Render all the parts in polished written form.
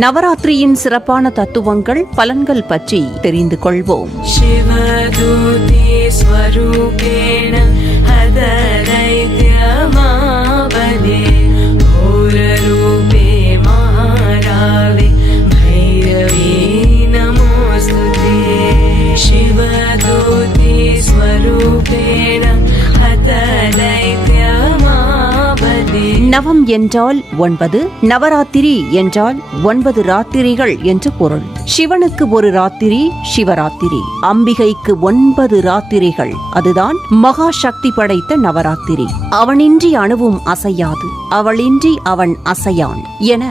நவராத்திரியின் சிறப்பான தத்துவங்கள், பலன்கள் பற்றி தெரிந்து கொள்வோம். சிவதூதி ஸ்வரூபேண ஹதரைத்யமாவதே ஓரரூபே மகாராவே பைரவி நமோஸ்துதே. சிவதூதி ஸ்வரூபேண ஹதரைத்யமாவதே. நவம் என்றால் 9, நவராத்திரி என்றால் 9 ராத்திரிகள் என்று பொருள். சிவனுக்கு ஒரு ராத்திரி சிவராத்திரி, அம்பிகைக்கு 9 ராத்திரிகள். அதுதான் மகா சக்தி படைத்த நவராத்திரி. அவனின்றி அணுவும் அசையாது, அவளின்றி அவன் அசையான் என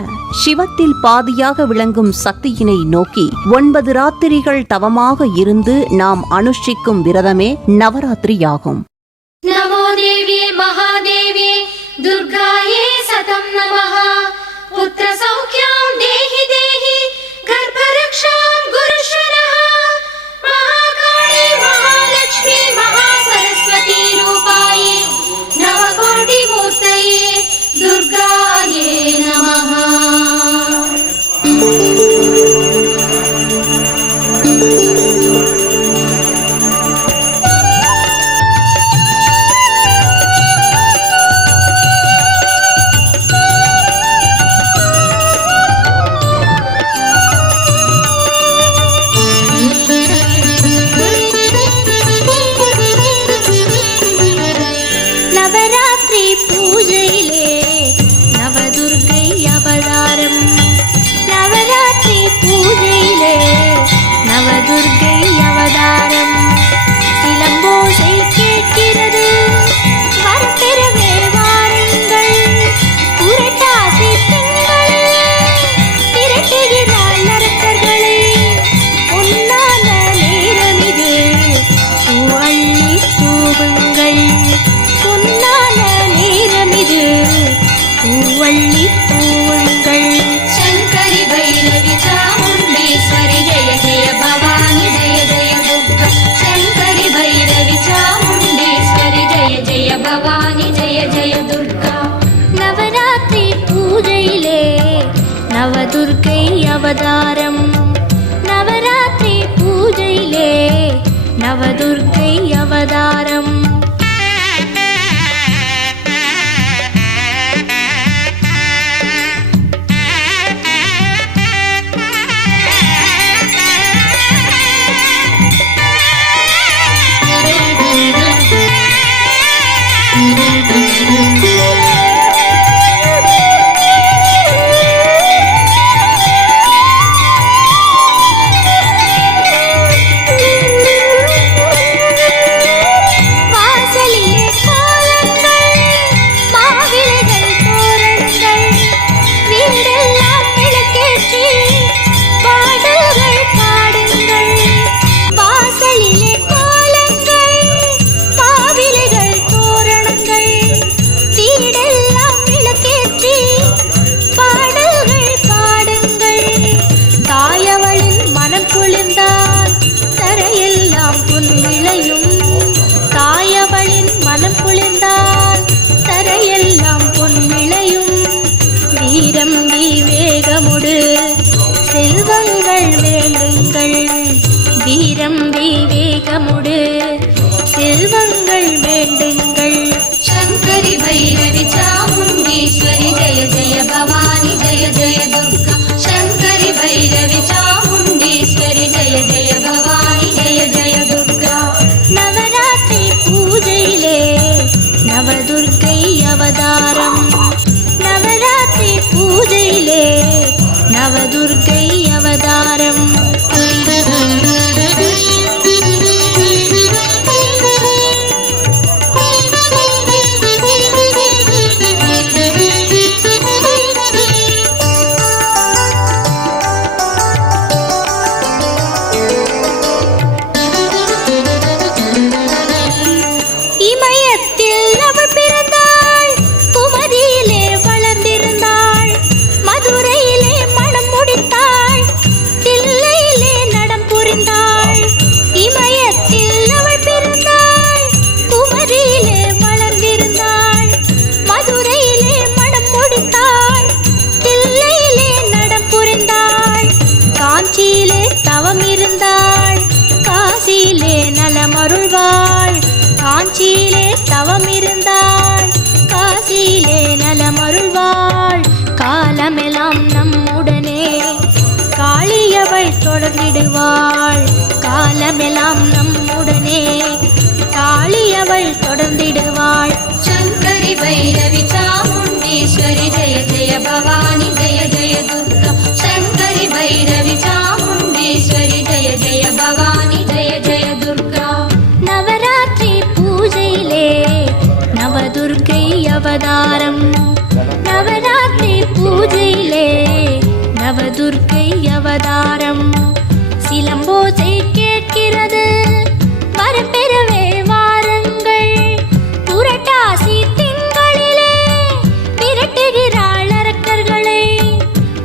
சிவத்தில் பாதியாக விளங்கும் சக்தியினை நோக்கி 9 ராத்திரிகள் தவமாக இருந்து நாம் அனுஷ்டிக்கும் விரதமே நவராத்திரியாகும். நமோ தேவியே மகாதேவியே दुर्गाये सतं नमः. पुत्र सौख्यं देहि देहि गर्भरक्षां गुरुशनः. महाकाली महालक्ष्मी महासरस्वती रूपाये नवकोटिमूर्तये दुर्गाये नमः. नवदुर्गै अवतारम् नवरात्रि पूजैले नवदुर्गै अवतारम्. செல்வங்கள் வேண்டுங்கள் வீரம் விவேகமுடு செல்வங்கள் வேண்டுங்கள். சங்கரி பைரவி சாமுண்டீஸ்வரி ஜெய ஜெய பவானி ஜெய ஜெய துர்கா. சங்கரி பைரவி சாமுண்டீஸ்வரி ஜெய ஜெய பவானி ஜெய ஜெய துர்கா. நவராத்திரி பூஜையிலே நவதுர்கை அவதாரம். நவராத்திரி பூஜையிலே नवदुर्गै अवतारम्. தொடர்ந்திடுவாள் காலமெல்லாம் நம்முடனே காளி அவள் தொடர்ந்திடுவாள் சங்கரி பைரவி சாமுண்டீஸ்வரி ஜெய ஜெய பவானி ஜெய ஜெய துர்கா சங்கரி பைரவி சாமுண்டீஸ்வரி ஜெய ஜெய பவானி ஜெய ஜெய துர்கா நவராத்திரி பூஜையிலே நவதுர்க்கை அவதாரம் நவராத்திரி பூஜையிலே நவதுர்க்கை அவதாரம் சிலம்போசை கேட்கிறது வரப்பெறவே வாருங்கள் புரட்டாசி திங்களிலே விரட்டுகிறாள் அரக்கர்களை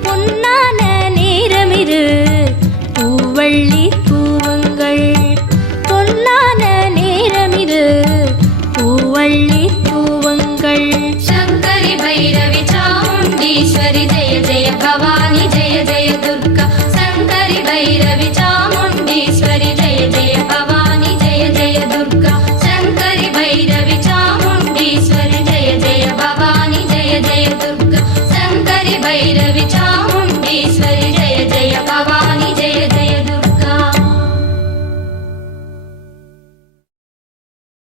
பொன்னான நேரமிது பூவள்ளி தூவுங்கள் பொன்னான நேரமிது பூவள்ளி தூவுங்கள் சங்கரி பைரவி